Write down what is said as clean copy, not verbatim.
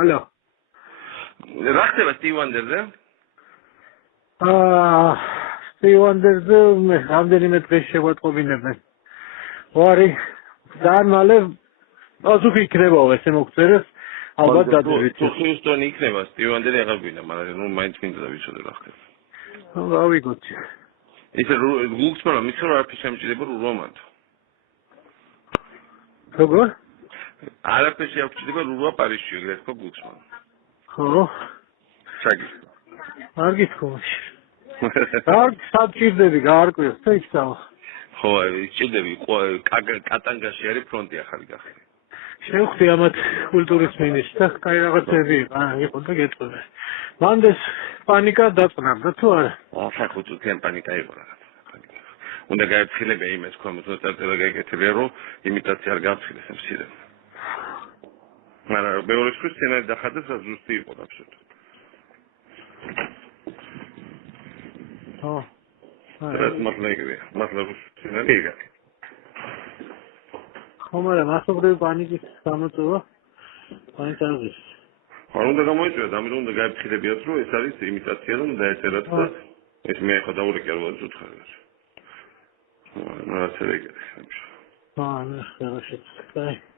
ალო. რა ხდება სტივანდერზე? სტივანდერზე მე რამდენიმე დღეს შეგვატყობინებენ. ვარი ძალიან მალე აზუხი იქნებაო ესე მოგწერეს. ალბათ დადევით. თუ ხიუსტონი იქნება სტივანდერი აღარ გვინდა, მაგრამ ნუ მაინც მინდა და ვიცოდე რა ხდება. ნუ გავიგოთ. ისე გუგსმანმა მიცხრა რა ფიშ ამჭირდება რუამანთ. როგორ? არაფერში აღჭირდება რუა პარიზში, ეგრეთ ხო გუგსმან. ხო. ჩაგი. არ გითხოვში. არ საჭირდები გაარკვიოს და იქცავა. ხო, ჭირდები კატანგაში არის ფრონტი ახალი გახდა. შევხვდი ამათ კულტურის მინისტრს და კაი რაღაცები იყო და გეტყვი. მანდეს პანიკა დაწყნარდა თუ არა? საფუძვლიან პანიკა იყო რაღაც. უნდა გაიფრთხილება იმას, ქვემოთ წარწერა გაიგეთებია, რომ იმიტაცია არ გავცხილეს ამ სირენ. მაგრამ მეორე შეხ სცენარი დახარდეს, რა ზუსტი იყო აბსოლუტურად. ხო. რაც მართლაა, მართლა სცენარი ეგა. ხო, მაგრამ მასობრივი პანიკის გამოწვევა მაინც არ არის. არ უნდა გამოიწვიოთ, ამიტომ უნდა გაიფრთხილებიათ, რომ ეს არის იმიტაცია და დაეწერათ და ეს მე ხო დაურეკე რა უცხოებს. რა შეიძლება. ხო, ნახე რა შეიძლება.